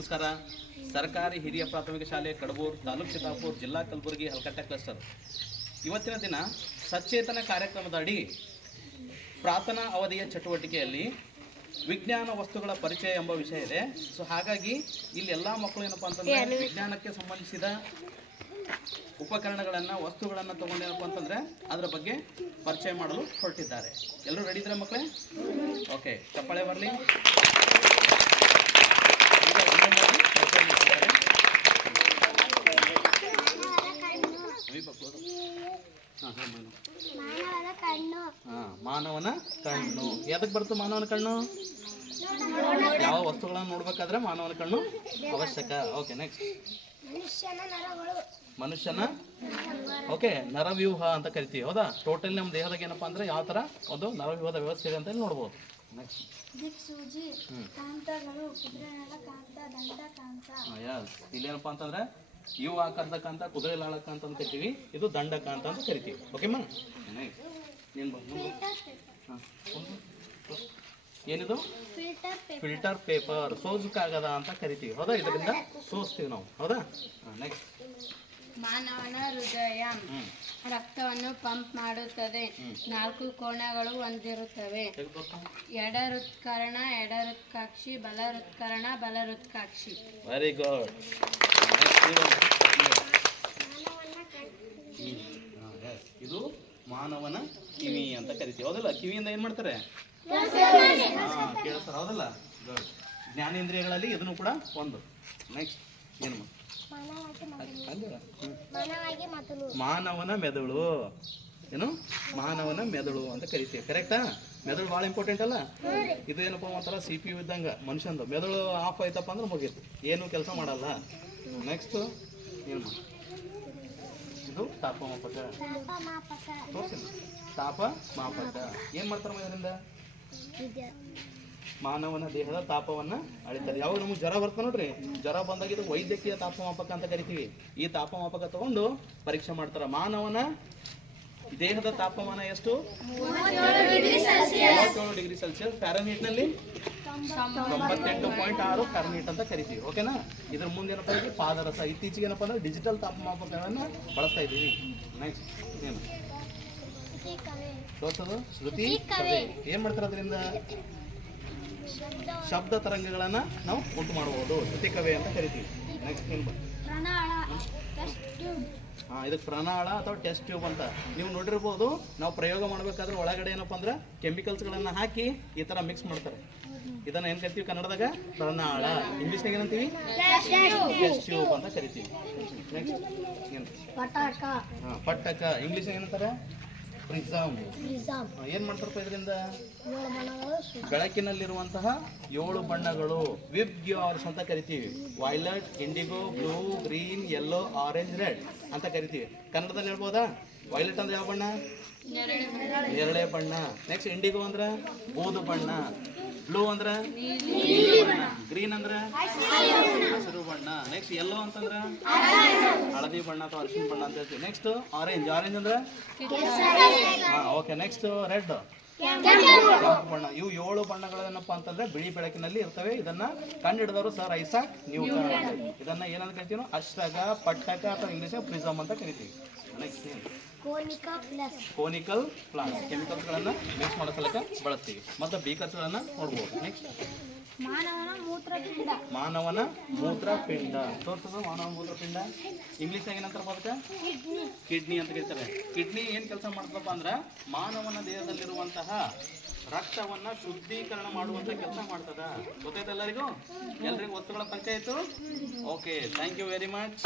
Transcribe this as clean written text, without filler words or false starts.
ನಮಸ್ಕಾರ. ಸರ್ಕಾರಿ ಹಿರಿಯ ಪ್ರಾಥಮಿಕ ಶಾಲೆ ಕಡಬೂರು, ತಾಲೂಕು ಚಿತ್ತಾಪುರ, ಜಿಲ್ಲಾ ಕಲಬುರಗಿ, ಹಲಕಟ್ಟ ಕ್ಲಸ್ಟರ್. ಇವತ್ತಿನ ದಿನ ಸಚೇತನ ಕಾರ್ಯಕ್ರಮದ ಅಡಿ ಪ್ರಾರ್ಥನಾ ಅವಧಿಯ ಚಟುವಟಿಕೆಯಲ್ಲಿ ವಿಜ್ಞಾನ ವಸ್ತುಗಳ ಪರಿಚಯ ಎಂಬ ವಿಷಯ ಇದೆ. ಸೊ ಹಾಗಾಗಿ ಇಲ್ಲಿ ಎಲ್ಲ ಮಕ್ಕಳು ಏನಪ್ಪ ಅಂತಂದರೆ ವಿಜ್ಞಾನಕ್ಕೆ ಸಂಬಂಧಿಸಿದ ಉಪಕರಣಗಳನ್ನು, ವಸ್ತುಗಳನ್ನು ತೊಗೊಂಡೇನಪ್ಪ ಅಂತಂದರೆ ಅದರ ಬಗ್ಗೆ ಪರಿಚಯ ಮಾಡಲು ಹೊರಟಿದ್ದಾರೆ. ಎಲ್ಲರೂ ರೆಡಿ ಇದ್ದಾರೆ ಮಕ್ಕಳೇ? ಓಕೆ, ಚಪ್ಪಾಳೆ ಬರಲಿ. ಮಾನವನ ಕಣ್ಣು ಯಾವ್ದಕ್ಕೆ ಬರ್ತು? ಮಾನವನ ಕಣ್ಣು ಯಾವ ವಸ್ತುಗಳನ್ನು ನೋಡ್ಬೇಕಾದ್ರೆ ಮಾನವನ ಕಣ್ಣು ಅವಶ್ಯಕ. ಓಕೆ, ನೆಕ್ಸ್ಟ್ ಮನುಷ್ಯನ ಓಕೆ ನರವ್ಯೂಹ ಅಂತ ಕರಿತೀವಿ, ಹೌದಾ? ಟೋಟಲ್ ನಮ್ಮ ದೇಹದಾಗ ಏನಪ್ಪಾ ಅಂದ್ರೆ ಯಾವ ಥರ ಒಂದು ನರವ್ಯೂಹದ ವ್ಯವಸ್ಥೆ ಇದೆ ಅಂತ ನೋಡ್ಬೋದು. ನೆಕ್ಸ್ಟ್ ಇಲ್ಲೇನಪ್ಪ ಅಂತಂದ್ರೆ ಇವು ಆಕಾರದ ಕಾಂತ, ಕುದುರೆ ಲಾಳಕ ಅಂತ ಕರಿತೀವಿ, ಇದು ದಂಡಕಾಂತ ಅಂತ ಕರಿತೀವಿ. ಓಕೆಮ್ಮ? ನೆಕ್ಸ್ಟ್ ಏನಿದು? ಫಿಲ್ಟರ್ ಪೇಪರ್, ಸೋಜು ಕಾಗದ ಅಂತ ಕರಿತೀವಿ, ಹೌದಾ? ಇದರಿಂದ ಸೋಸ್ತೀವಿ ನಾವು, ಹೌದಾ? ನೆಕ್ಸ್ಟ್ ಮಾನವನ ಹೃದಯ ರಕ್ತವನ್ನು ಪಂಪ್ ಮಾಡುತ್ತದೆ. 4 ಕೋಣಗಳು ಹೊಂದಿರುತ್ತವೆ. ಎಡ ಹೃತ್ಕರ್ಣ, ಎಡ ಹೃತ್ಕಾಕ್ಷಿ, ಬಲ ಹೃತ್ಕರ್ಣ, ಬಲ ಹೃತ್ಕಾಕ್ಷಿ. Very good. ಇದು ಮಾನವನ ಕಿವಿ ಅಂತ ಕರಿತೀವಿ, ಹೌದಲ್ಲ? ಕಿವಿಯಿಂದ ಏನ್ ಮಾಡ್ತಾರೆ? ಕೇಳಿಸ್ತಾರೆ, ಹೌದಲ್ಲ? ಗುಡ್. ಜ್ಞಾನೇಂದ್ರಿಯಗಳಲ್ಲಿ ಇದನ್ನು ಕೂಡ ಒಂದು. ನೆಕ್ಸ್ಟ್ ಏನು? ಮಾನವನ ಮೆದುಳು. ಏನು? ಮಾನವನ ಮೆದುಳು ಅಂತ ಕರಿತೀವಿ, ಕರೆಕ್ಟಾ? ಮೆದುಳು ಭಾಳ ಇಂಪಾರ್ಟೆಂಟ್ ಅಲ್ಲ? ಇದು ಏನಪ್ಪ ಒಂಥರ CPU ಇದ್ದಂಗೆ ಮನುಷ್ಯಂದು. ಮೆದುಳು ಆಫ್ ಆಯ್ತಪ್ಪ ಅಂದ್ರೆ ಮುಗೀತು, ಏನು ಕೆಲಸ ಮಾಡಲ್ಲ. ನೆಕ್ಸ್ಟ್ ಏನು? ಇದು ತಾಪಮಾಪಕ. ತಾಪಮಾಪಕ ಏನು ಮಾಡ್ತಾರೆ ಇದರಿಂದ? ಮಾನವನ ದೇಹದ ತಾಪವನ್ನು ಅಳಿತಾರೆ. ಯಾವಾಗ ನಮಗೆ ಜ್ವರ ಬರ್ತದೆ ನೋಡ್ರಿ, ಜ್ವರ ಬಂದಾಗ ಇದು ವೈದ್ಯಕೀಯ ತಾಪಮಾಪಕ ಅಂತ ಕರಿತೀವಿ. ಈ ತಾಪಮಾಪಕ ತಗೊಂಡು ಪರೀಕ್ಷೆ ಮಾಡ್ತಾರೆ. ಮಾನವನ ದೇಹದ ತಾಪಮಾನ ಎಷ್ಟು? 37 ಡಿಗ್ರಿ ಸೆಲ್ಸಿಯಸ್. ಫ್ಯಾರನ್ಹೀಟ್ನಲ್ಲಿ 98.6 ಫ್ಯಾರನ್ಹೀಟ್ ಅಂತ ಕರಿತೀವಿ. ಓಕೆನಾ? ಇದ್ರ ಮುಂದೆ ಏನಪ್ಪ ಅಂದ್ರೆ ಪಾದರಸ. ಇತ್ತೀಚೆಗೆ ಏನಪ್ಪ ಅಂದ್ರೆ ಡಿಜಿಟಲ್ ತಾಪಮಾಪಕಗಳನ್ನು ಬಳಸ್ತಾ ಇದ್ದೀವಿ. ನೆಕ್ಸ್ಟ್ ಏನು ತೋರ್ಸೋದು? ಶ್ರುತಿ ಕವೆ. ಏನು ಮಾಡ್ತಾರೆ ಅದರಿಂದ? ಶಬ್ದ ತರಂಗಗಳನ್ನು ನಾವು ಉಂಟು ಮಾಡಬಹುದು, ಶ್ರುತಿ ಕವೆ ಅಂತ ಕರಿತೀವಿ. ನೆಕ್ಸ್ಟ್ ಏನು? ಇದಕ್ಕೆ ಪ್ರಣಾಳ ಅಥವಾ ಟೆಸ್ಟ್ ಟ್ಯೂಬ್ ಅಂತ ನೀವು ನೋಡಿರ್ಬೋದು. ನಾವು ಪ್ರಯೋಗ ಮಾಡಬೇಕಾದ್ರೆ ಒಳಗಡೆ ಏನಪ್ಪ ಅಂದ್ರೆ ಕೆಮಿಕಲ್ಸ್ಗಳನ್ನು ಹಾಕಿ ಈ ಥರ ಮಿಕ್ಸ್ ಮಾಡ್ತಾರೆ. ಇದನ್ನು ಏನು ಕರಿತೀವಿ ಕನ್ನಡದಾಗ? ಪ್ರಣಾಳ. ಇಂಗ್ಲೀಷ್ನಾಗ ಏನಂತೀವಿ? ಟೆಸ್ಟ್ ಟ್ಯೂಬ್ ಅಂತ ಕರಿತೀವಿ. ನೆಕ್ಸ್ಟ್ ಏನು? ಪಟ್ಟಕ. ಇಂಗ್ಲೀಷ್ನಾಗ ಏನಂತಾರೆ? ಪ್ರಿಸಮ್. ಏನು ಮಾಡ್ತಾರಪ್ಪ ಇದರಿಂದ? ಬೆಳಕಿನಲ್ಲಿರುವಂತಹ 7 ಬಣ್ಣಗಳು, ವಿಬ್ಗ್ಯಾರ್ಸ್ ಅಂತ ಕರಿತೀವಿ. Violet, IndiGo, blue, green, yellow, orange, red ಅಂತ ಕರಿತೀವಿ. ಕನ್ನಡದಲ್ಲಿ ಹೇಳ್ಬೋದಾ? ವೈಲೆಟ್ ಅಂದ್ರೆ ಯಾವ ಬಣ್ಣ? ನೇರಳೆ ಬಣ್ಣ. ನೆಕ್ಸ್ಟ್ ಇಂಡಿಗೋ ಅಂದ್ರೆ ಬೂದು ಬಣ್ಣ. ಬ್ಲೂ ಅಂದ್ರೆ ನೀಲಿ ಬಣ್ಣ. ಗ್ರೀನ್ ಅಂದ್ರೆ ಹಸಿರು ಬಣ್ಣ. ನೆಕ್ಸ್ಟ್ ಯೆಲ್ಲೋ ಅಂತಂದ್ರೆ ಹಳದಿ ಬಣ್ಣ ಅಥವಾ ಅರಿಶಿನ ಬಣ್ಣ ಅಂತ ಹೇಳ್ತೀವಿ. Next orange. ಆರೆಂಜ್ ಅಂದ್ರೆ ಓಕೆ. ನೆಕ್ಸ್ಟ್ ರೆಡ್, ಕೆಂಪು ಬಣ್ಣ. ಇವು 7 ಬಣ್ಣಗಳೇನಪ್ಪ ಅಂತಂದ್ರೆ ಬಿಳಿ ಬೆಳಕಿನಲ್ಲಿ ಇರ್ತವೆ. ಇದನ್ನ ಕಂಡು ಹಿಡಿದವರು ಸರ್ ಐಸಾಕ್ ನ್ಯೂಟನ್. ಇದನ್ನ ಏನಂತ ಕರಿತೀವಿ? ಅಶ್ರಗ, ಪಟ್ಟಕ ಅಥವಾ ಇಂಗ್ಲೀಷ್ ಪ್ರಿಸಮ್ ಅಂತ ಕರಿತೀವಿ. Next conical flask. ಕೆಮಿಕಲ್ಸ್ಗಳನ್ನು ಮಿಕ್ಸ್ ಮಾಡೋ ಸಲಕ ಬಳಸ್ತೀವಿ. ಮತ್ತು ಬೀಕರ್ಸ್ಗಳನ್ನು ನೋಡ್ಬೋದು. ನೆಕ್ಸ್ಟ್ ಮಾನವನ ಮೂತ್ರಪಿಂಡ. ತೋರಿಸೋದು ಮಾನವ ಮೂತ್ರಪಿಂಡ. ಇಂಗ್ಲೀಷ್ನಾಗ ಏನಂತಾರೆ ಅದಕ್ಕೆ? ಕಿಡ್ನಿ ಅಂತ ಕರೀತಾರೆ. ಕಿಡ್ನಿ ಏನು ಕೆಲಸ ಮಾಡ್ತಪ್ಪ ಅಂದ್ರೆ ಮಾನವನ ದೇಹದಲ್ಲಿರುವಂತಹ ರಕ್ತವನ್ನು ಶುದ್ಧೀಕರಣ ಮಾಡುವಂಥ ಕೆಲಸ ಮಾಡ್ತದ. ಗೊತ್ತಾಯ್ತು ಎಲ್ಲರಿಗೂ? ಎಲ್ರಿಗೂ ವಸ್ತುಗಳ ಪರಿಚಯ ಆಯಿತು? Okay, thank you very much.